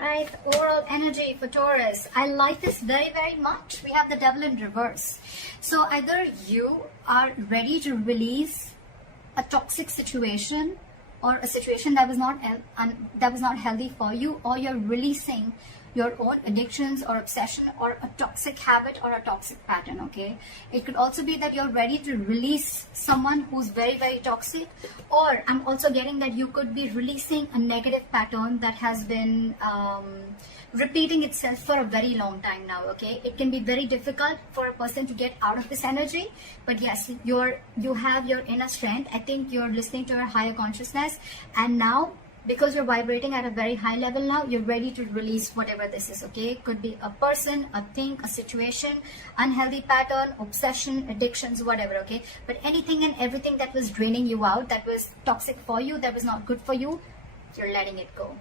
Right, oral energy for Taurus. I like this very much. We have the devil in reverse. So either you are ready to release a toxic situation or a situation that was not healthy for you, or you're releasing your own addictions or obsession or a toxic habit or a toxic pattern. Okay, it could also be that you're ready to release someone who's very toxic, or I'm also getting that you could be releasing a negative pattern that has been repeating itself for a very long time now. Okay, it can be very difficult for a person to get out of this energy, but yes, you have your inner strength. I think you're listening to your higher consciousness, and now because you're vibrating at a very high level now, you're ready to release whatever this is. Okay, it could be a person, a thing, a situation, unhealthy pattern, obsession, addictions, whatever. Okay, but anything and everything that was draining you out, that was toxic for you, that was not good for you, you're letting it go.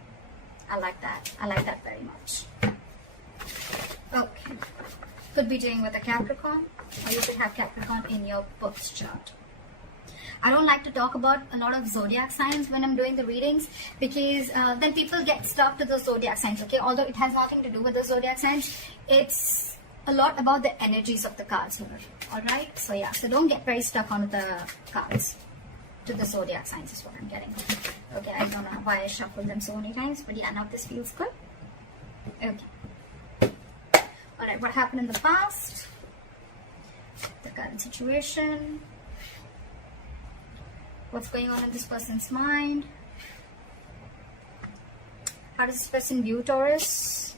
I like that. I like that very much. Okay, could be dealing with a Capricorn, or you could have Capricorn in your birth chart. I don't like to talk about a lot of zodiac signs when I'm doing the readings, because then people get stuck to the zodiac signs. Okay, although it has nothing to do with the zodiac signs, it's a lot about the energies of the cards here. All right, so yeah, so don't get very stuck on the cards. To the zodiac signs is what I'm getting. Okay, I don't know why I shuffled them so many times, but yeah, now this feels good. Okay. All right, what happened in the past? The current situation. What's going on in this person's mind? How does this person view Taurus?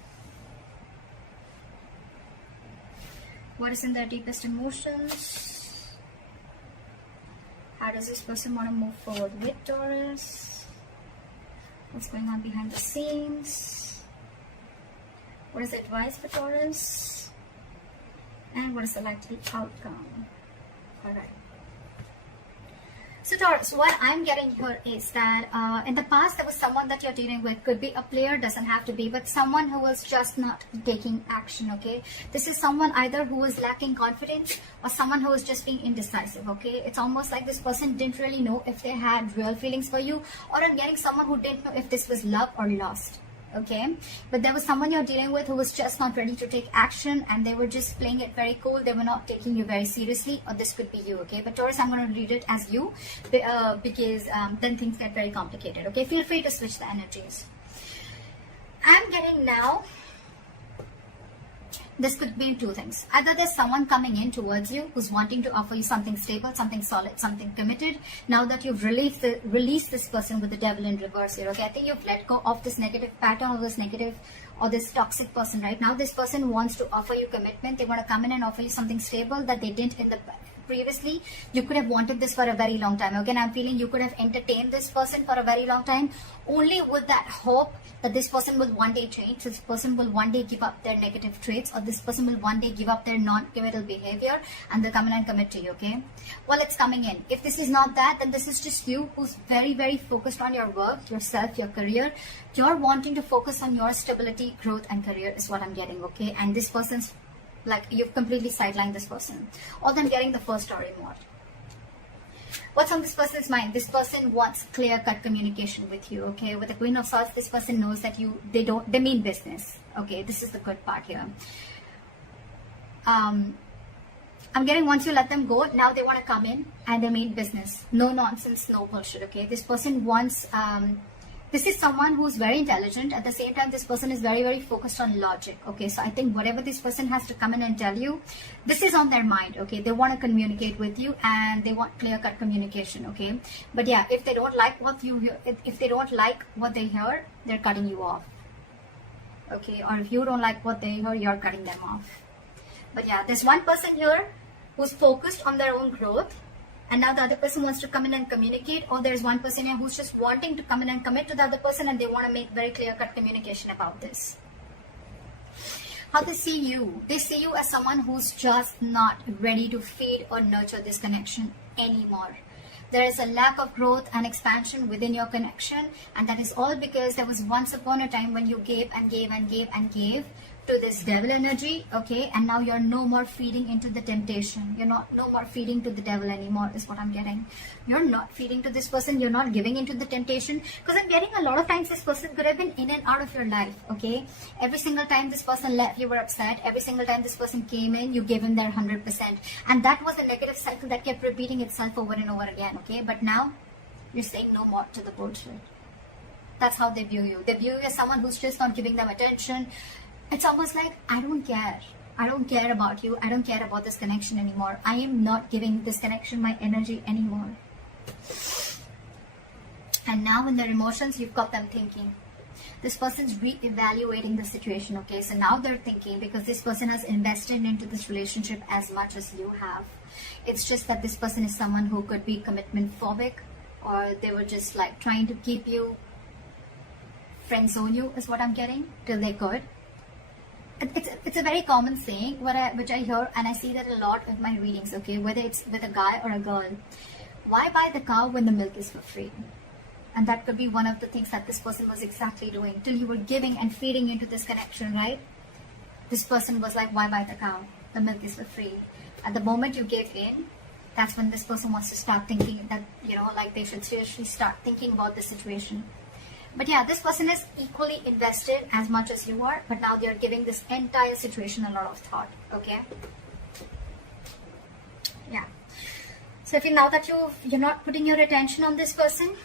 What is in their deepest emotions? How does this person want to move forward with Taurus? What's going on behind the scenes? What is the advice for Taurus? And what is the likely outcome? Alright. So Taurus, what I'm getting here is that in the past there was someone that you're dealing with. Could be a player, doesn't have to be, but someone who was just not taking action. Okay, this is someone either who was lacking confidence or someone who was just being indecisive. Okay, it's almost like this person didn't really know if they had real feelings for you, or I'm getting someone who didn't know if this was love or lust. Okay, but there was someone you're dealing with who was just not ready to take action, and they were just playing it very cool. They were not taking you very seriously, or this could be you. Okay, but Taurus, I'm going to read it as you because then things get very complicated. Okay, feel free to switch the energies. I'm getting now, this could mean two things. Either there's someone coming in towards you who's wanting to offer you something stable, something solid, something committed. Now that you've released this person with the devil in reverse here. Okay, I think you've let go of this negative pattern or this negative or this toxic person. Right now, this person wants to offer you commitment. They want to come in and offer you something stable that they didn't in the previously. You could have wanted this for a very long time. Okay, and I'm feeling you could have entertained this person for a very long time, only with that hope that this person will one day change, this person will one day give up their negative traits, or this person will one day give up their non-committal behavior and they'll come in and commit to you. Okay, well, it's coming in. If this is not that, then this is just you who's very focused on your work, yourself, your career. You're wanting to focus on your stability, growth and career is what I'm getting. Okay, and this person's like you've completely sidelined this person. All I'm getting the first story more. What's on this person's mind? This person wants clear-cut communication with you. Okay, with the Queen of Swords, this person knows that they mean business. Okay, this is the good part here. I'm getting once you let them go, now they want to come in and they mean business. No nonsense, no bullshit. Okay, this person wants this is someone who's very intelligent. At the same time, this person is very focused on logic. Okay, so I think whatever this person has to come in and tell you, this is on their mind. Okay, they want to communicate with you and they want clear-cut communication. Okay, but yeah, if they don't like what you hear, if they don't like what they hear, they're cutting you off. Okay, or if you don't like what they hear, you're cutting them off. But yeah, there's one person here who's focused on their own growth, and now the other person wants to come in and communicate, or there's one person here who's just wanting to come in and commit to the other person, and they want to make very clear-cut communication about this. How they see you as someone who's just not ready to feed or nurture this connection anymore. There is a lack of growth and expansion within your connection, and that is all because there was once upon a time when you gave and gave and gave and gave to this devil energy, okay? And now you're no more feeding into the temptation. You're no more feeding to the devil anymore, is what I'm getting. You're not feeding to this person. You're not giving into the temptation, because I'm getting a lot of times this person could have been in and out of your life, okay? Every single time this person left, you were upset. Every single time this person came in, you gave him their 100%. And that was a negative cycle that kept repeating itself over and over again, okay? But now you're saying no more to the bullshit. That's how they view you. They view you as someone who's just not giving them attention. It's almost like, I don't care. I don't care about you. I don't care about this connection anymore. I am not giving this connection my energy anymore. And now in their emotions, you've got them thinking. This person's re-evaluating the situation, okay? So now they're thinking, because this person has invested into this relationship as much as you have. It's just that this person is someone who could be commitment phobic, or they were just like trying to keep you, friend zone you, is what I'm getting, till they could. It's a very common saying which I hear, and I see that a lot of my readings, okay? Whether it's with a guy or a girl. Why buy the cow when the milk is for free? And that could be one of the things that this person was exactly doing, till you were giving and feeding into this connection, right? This person was like, why buy the cow? The milk is for free. At the moment you gave in, that's when this person wants to start thinking that, you know, like they should seriously start thinking about the situation. But yeah, this person is equally invested as much as you are, but now they are giving this entire situation a lot of thought, okay? Yeah. So if now that you're not putting your attention on this person,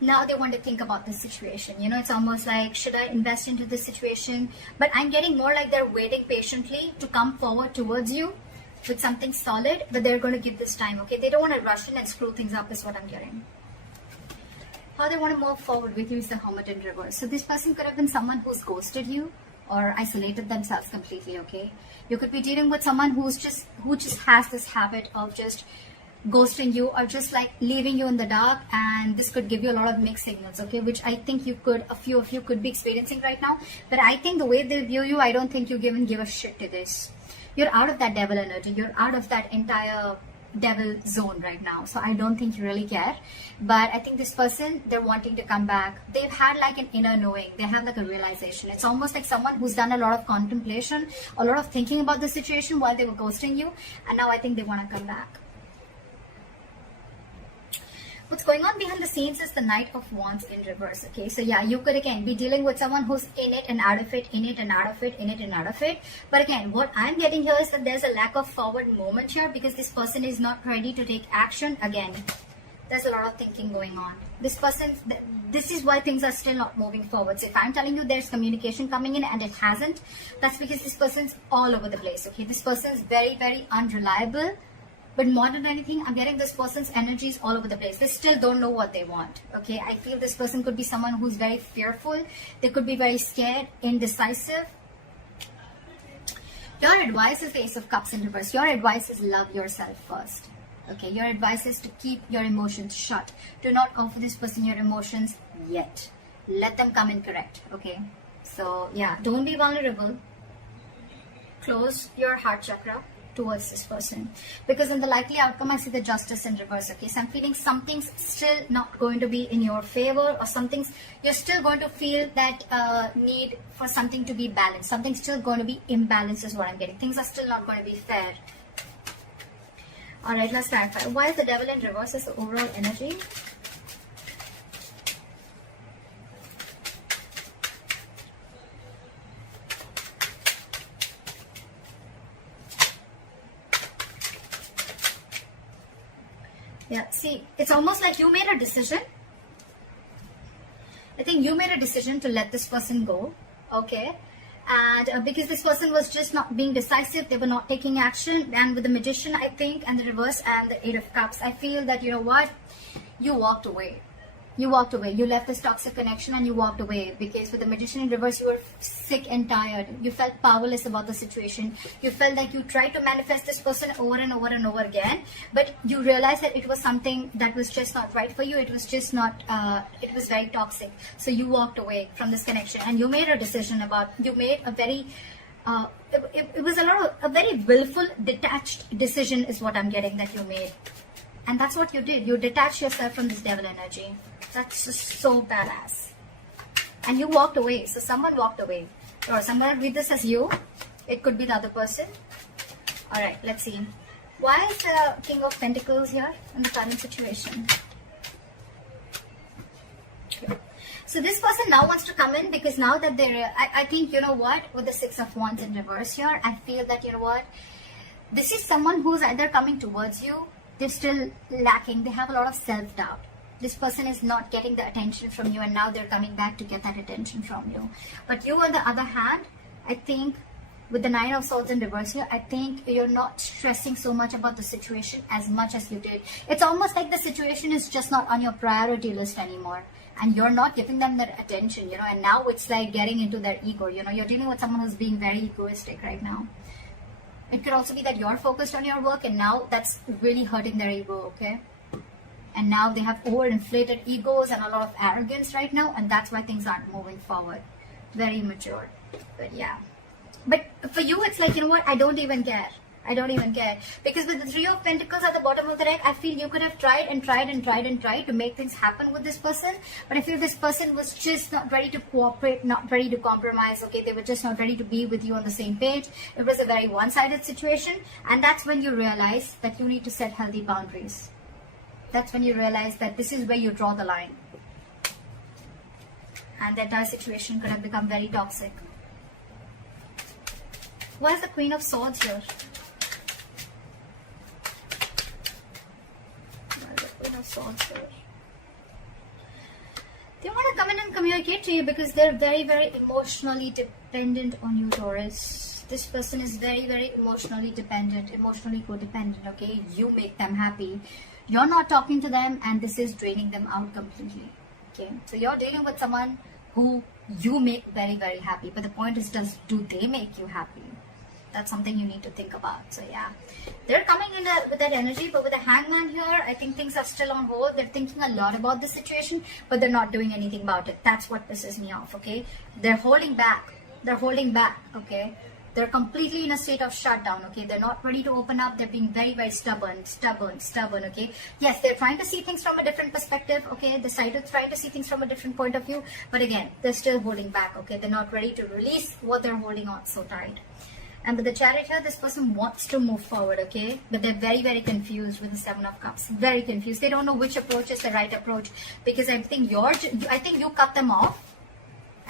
now they want to think about this situation. You know, it's almost like, should I invest into this situation? But I'm getting more like they're waiting patiently to come forward towards you with something solid, but they're going to give this time, okay? They don't want to rush in and screw things up, is what I'm getting. How they want to move forward with you is the Hermit in reverse. So this person could have been someone who's ghosted you or isolated themselves completely, okay? You could be dealing with someone who just has this habit of just ghosting you, or just like leaving you in the dark, and this could give you a lot of mixed signals, okay? Which I think a few of you could be experiencing right now. But I think the way they view you, I don't think you give a shit to this. You're out of that devil energy. You're out of that entire devil zone right now, so I don't think you really care. But I think this person, they're wanting to come back. They've had like an inner knowing. They have like a realization. It's almost like someone who's done a lot of contemplation, a lot of thinking about the situation while they were ghosting you, and now I think they want to come back. What's going on behind the scenes is the Knight of Wands in reverse, okay? So yeah, you could again be dealing with someone who's in it and out of it, in it and out of it, in it and out of it. But again, what I'm getting here is that there's a lack of forward movement here, because this person is not ready to take action. Again, there's a lot of thinking going on. This is why things are still not moving forward. So if I'm telling you there's communication coming in and it hasn't, that's because this person's all over the place, okay? This person's very, very unreliable. But more than anything, I'm getting this person's energies all over the place. They still don't know what they want, okay? I feel this person could be someone who's very fearful. They could be very scared, indecisive. Your advice is the Ace of Cups in reverse. Your advice is love yourself first, okay? Your advice is to keep your emotions shut. Do not offer this person your emotions yet. Let them come in correct, okay? So yeah, don't be vulnerable. Close your heart chakra towards this person, because in the likely outcome I see the Justice in reverse, okay? So I'm feeling something's still not going to be in your favor, or you're still going to feel that need for something to be balanced. Something's still going to be imbalanced is what I'm getting. Things are still not going to be fair. Alright, let's clarify. Why is the Devil in reverse is the overall energy? Yeah, see, it's almost like you made a decision. I think you made a decision to let this person go, okay? And because this person was just not being decisive, they were not taking action. And with the Magician, I think, and the reverse and the Eight of Cups, I feel that, you know what? You walked away. You walked away. You left this toxic connection and you walked away, because with the Magician in reverse, you were sick and tired. You felt powerless about the situation. You felt like you tried to manifest this person over and over and over again, but you realized that it was something that was just not right for you. It was just not, it was very toxic. So you walked away from this connection and you made a decision you made a very, it was a very willful, detached decision is what I'm getting that you made. And that's what you did. You detached yourself from this devil energy. That's just so badass. And you walked away. So someone walked away. Or someone read this as you. It could be the other person. All right, let's see. Why is the King of Pentacles here in the current situation? Okay. So this person now wants to come in because now that they're, I think, you know what, with the Six of Wands in reverse here, I feel that, you know what, this is someone who's either coming towards you, they're still lacking, they have a lot of self-doubt. This person is not getting the attention from you, and now they're coming back to get that attention from you. But you, on the other hand, I think with the Nine of Swords in reverse here, I think you're not stressing so much about the situation as much as you did. It's almost like the situation is just not on your priority list anymore, and you're not giving them that attention, you know, and now it's like getting into their ego, you know, you're dealing with someone who's being very egoistic right now. It could also be that you're focused on your work, and now that's really hurting their ego, okay? And now they have overinflated egos and a lot of arrogance right now, and that's why things aren't moving forward. Very immature. But yeah. But for you, it's like, you know what, I don't even care. I don't even care. Because with the Three of Pentacles at the bottom of the deck, I feel you could have tried to make things happen with this person. But I feel this person was just not ready to cooperate, not ready to compromise, okay? They were just not ready to be with you on the same page. It was a very one-sided situation. And that's when you realize that you need to set healthy boundaries. That's when you realize that this is where you draw the line. And the entire situation could have become very toxic. Why is the Queen of Swords here? Why is the Queen of Swords here? They want to come in and communicate to you because they're very, very emotionally dependent on you, Taurus. This person is very, very emotionally dependent, emotionally codependent, okay? You make them happy. You're not talking to them, and this is draining them out completely, okay? So you're dealing with someone who you make very, very happy. But the point is, do they make you happy? That's something you need to think about. So yeah, they're coming in with that energy, but with the Hangman here, I think things are still on hold. They're thinking a lot about the situation, but they're not doing anything about it. That's what pisses me off, okay? They're holding back. They're holding back, okay? They're completely in a state of shutdown, okay? They're not ready to open up. They're being very, very stubborn, okay? Yes, they're trying to see things from a different perspective, okay? They're trying to see things from a different point of view. But again, they're still holding back, okay? They're not ready to release what they're holding on so tight. And with the Chariot here, this person wants to move forward, okay? But they're very, very confused with the Seven of Cups. Very confused. They don't know which approach is the right approach. Because I think you cut them off.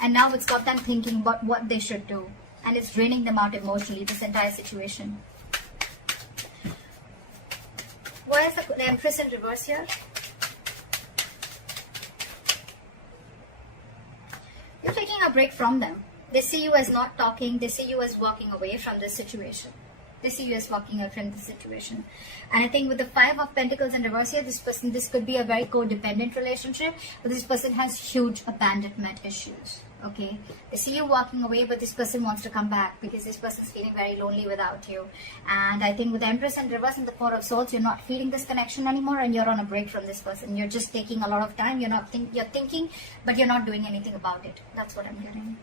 And now it's got them thinking about what they should do. And it's draining them out emotionally, this entire situation. Why is the Empress in reverse here? You're taking a break from them. They see you as not talking. They see you as walking away from this situation. They see you as walking away from this situation. And I think with the Five of Pentacles in reverse here, this could be a very codependent relationship. But this person has huge abandonment issues. Okay, they see you walking away, but this person wants to come back because this person is feeling very lonely without you. And I think with the Empress in reverse and the Four of Swords, you're not feeling this connection anymore, and you're on a break from this person. You're just taking a lot of time. You're thinking, but you're not doing anything about it. That's what I'm getting.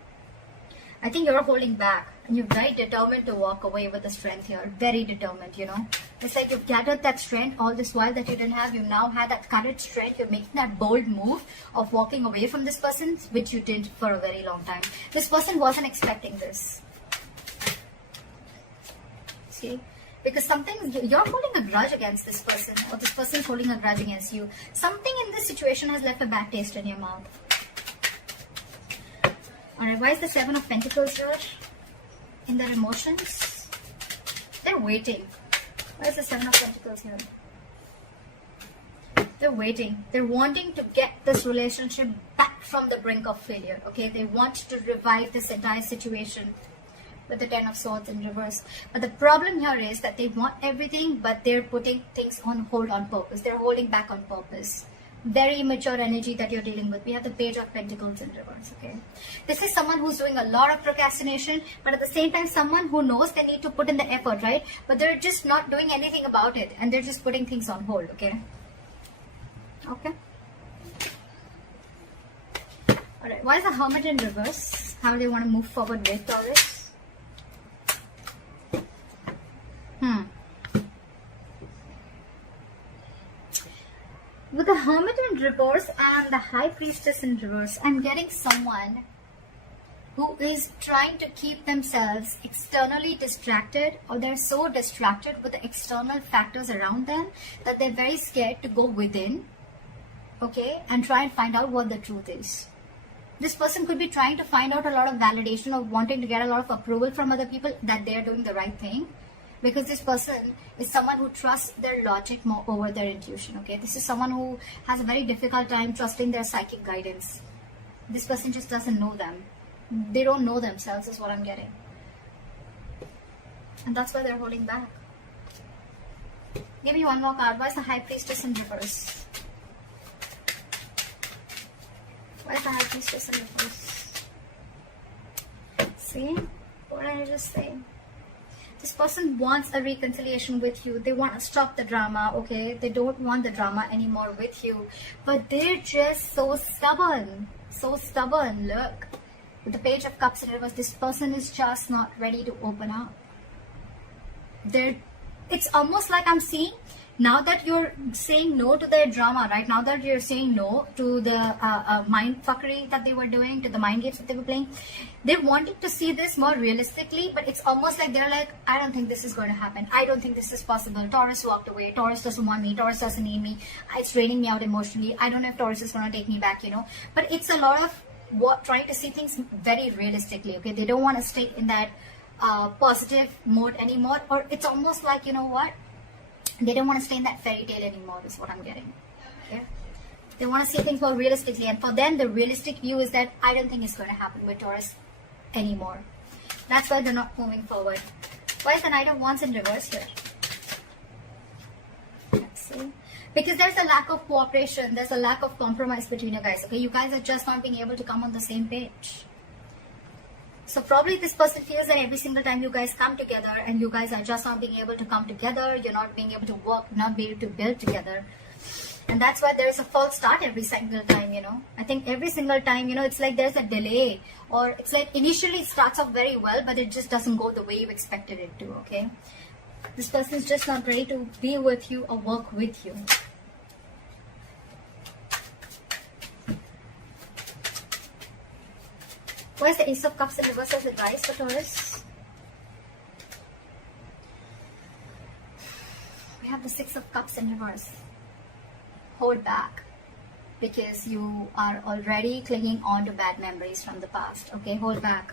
I think you're holding back, and you're very determined to walk away with the strength here. Very determined, you know. It's like you've gathered that strength all this while that you didn't have. You've now had that courage, strength. You're making that bold move of walking away from this person, which you did for a very long time. This person wasn't expecting this. See? Because you're holding a grudge against this person, or this person's holding a grudge against you. Something in this situation has left a bad taste in your mouth. Alright, why is the Seven of Pentacles here? In their emotions? They're waiting. Why is the Seven of Pentacles here? They're waiting. They're wanting to get this relationship back from the brink of failure. Okay, they want to revive this entire situation with the Ten of Swords in reverse. But the problem here is that they want everything, but they're putting things on hold on purpose. They're holding back on purpose. Very immature energy that you're dealing with. We have the Page of Pentacles in reverse, okay? This is someone who's doing a lot of procrastination, but at the same time, someone who knows they need to put in the effort, right? But they're just not doing anything about it, and they're just putting things on hold, okay? Okay? Alright, why is the Hermit in reverse? How do they want to move forward with Taurus? With the Hermit in reverse and the High Priestess in reverse, I'm getting someone who is trying to keep themselves externally distracted, or they're so distracted with the external factors around them that they're very scared to go within, okay, and try and find out what the truth is. This person could be trying to find out a lot of validation, or wanting to get a lot of approval from other people that they're doing the right thing, because this person is someone who trusts their logic more over their intuition, okay. This is someone who has a very difficult time trusting their psychic guidance. This person just doesn't know them. They don't know themselves is what I'm getting. And that's why they're holding back. Give me one more card. Why is the High Priestess in reverse? Why is the High Priestess in reverse? See? What did I just say? This person wants a reconciliation with you. They want to stop the drama, okay? They don't want the drama anymore with you. But they're just so stubborn. So stubborn. Look. With the Page of Cups in reverse, this person is just not ready to open up. It's almost like I'm seeing, now that you're saying no to their drama, right? Now that you're saying no to the mind fuckery that they were doing, to the mind games that they were playing, they're wanting to see this more realistically, but it's almost like they're like, I don't think this is going to happen. I don't think this is possible. Taurus walked away. Taurus doesn't want me. Taurus doesn't need me. It's draining me out emotionally. I don't know if Taurus is going to take me back, you know. But it's a lot of trying to see things very realistically, okay? They don't want to stay in that positive mode anymore, or it's almost like, you know what, they don't want to stay in that fairy tale anymore is what I'm getting, okay? They want to see things more realistically, and for them the realistic view is that I don't think it's going to happen with Taurus anymore. That's why they're not moving forward. Why is the Knight of Wands in reverse here? Let's see. Because there's a lack of cooperation, there's a lack of compromise between you guys, okay? You guys are just not being able to come on the same page. So probably this person feels that every single time you guys come together and you guys are just not being able to come together, you're not being able to work, not being able to build together. And that's why there's a false start every single time, you know. I think every single time, you know, it's like there's a delay, or it's like initially it starts off very well, but it just doesn't go the way you expected it to, okay? This person is just not ready to be with you or work with you. Why is the Ace of Cups in reverse as advice for Taurus? We have the Six of Cups in reverse. Hold back, because you are already clinging on to bad memories from the past, okay? Hold back.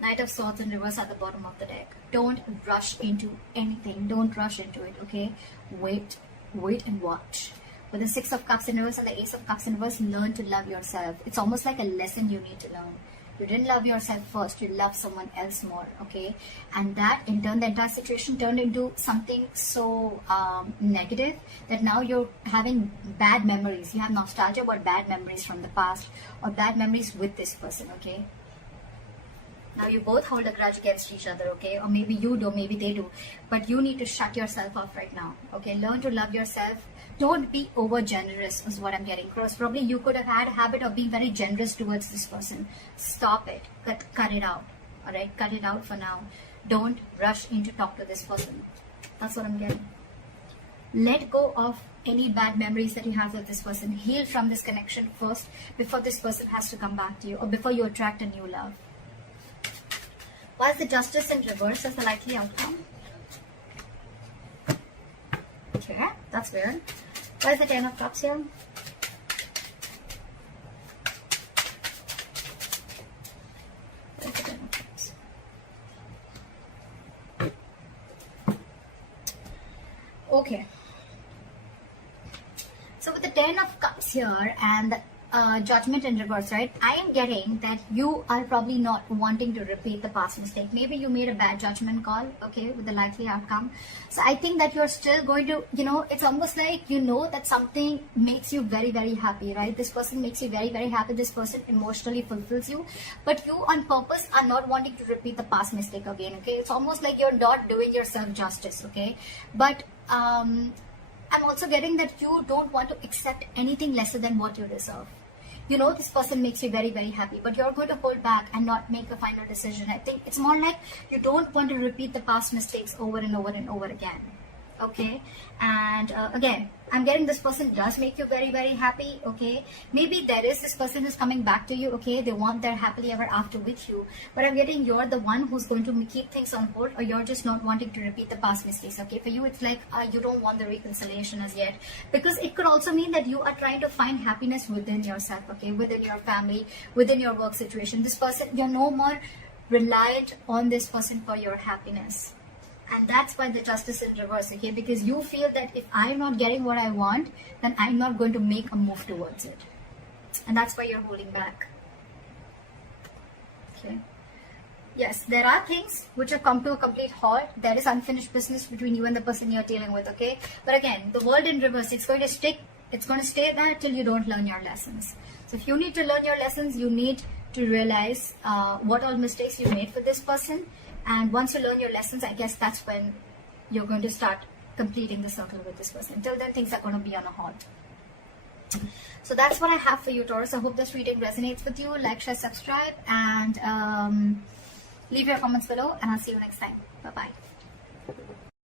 Knight of Swords in reverse at the bottom of the deck. Don't rush into anything. Don't rush into it, okay? Wait and watch. With the Six of Cups in reverse and the Ace of Cups in reverse, learn to love yourself. It's almost like a lesson you need to learn. You didn't love yourself first, you love someone else more, okay? And that, in turn, the entire situation turned into something so negative that now you're having bad memories. You have nostalgia about bad memories from the past, or bad memories with this person, okay? Now you both hold a grudge against each other, okay? Or maybe you do, maybe they do. But you need to shut yourself off right now, okay? Learn to love yourself. Don't be over generous is what I'm getting across. Probably you could have had a habit of being very generous towards this person. Stop it. Cut it out. Alright? Cut it out for now. Don't rush in to talk to this person. That's what I'm getting. Let go of any bad memories that you have with this person. Heal from this connection first before this person has to come back to you, or before you attract a new love. Why is the Justice in reverse as the likely outcome? Okay, that's weird. Why is the Ten of Cups here? Why is the Ten of Cups? Okay. So with the Ten of Cups here and the Judgment in reverse, right? I am getting that you are probably not wanting to repeat the past mistake. Maybe you made a bad judgment call, okay, with the likely outcome. So I think that you're still going to, you know, it's almost like you know that something makes you very, very happy, right? This person makes you very, very happy. This person emotionally fulfills you. But you on purpose are not wanting to repeat the past mistake again, okay? It's almost like you're not doing yourself justice, okay? But I'm also getting that you don't want to accept anything lesser than what you deserve. You know, this person makes you very, very happy, but you're going to hold back and not make a final decision. I think it's more like you don't want to repeat the past mistakes over and over and over again. okay? And again, I'm getting this person does make you very, very happy, okay? Maybe there is this person who's coming back to you, okay? They want their happily ever after with you, but I'm getting you're the one who's going to keep things on hold, or you're just not wanting to repeat the past mistakes, okay? For you, it's like you don't want the reconciliation as yet, because it could also mean that you are trying to find happiness within yourself, okay? Within your family, within your work situation. This person, you're no more reliant on this person for your happiness. And that's why the justice in reverse, okay? Because you feel that if I'm not getting what I want, then I'm not going to make a move towards it. And that's why you're holding back. Okay. Yes, there are things which have come to a complete halt. There is unfinished business between you and the person you're dealing with, okay? But again, the world in reverse, it's going to stay there till you don't learn your lessons. So if you need to learn your lessons, you need to realize what all mistakes you made for this person. And once you learn your lessons, I guess that's when you're going to start completing the circle with this person. Until then, things are going to be on a halt. So that's what I have for you, Taurus. I hope this reading resonates with you. Like, share, subscribe, and leave your comments below. And I'll see you next time. Bye-bye.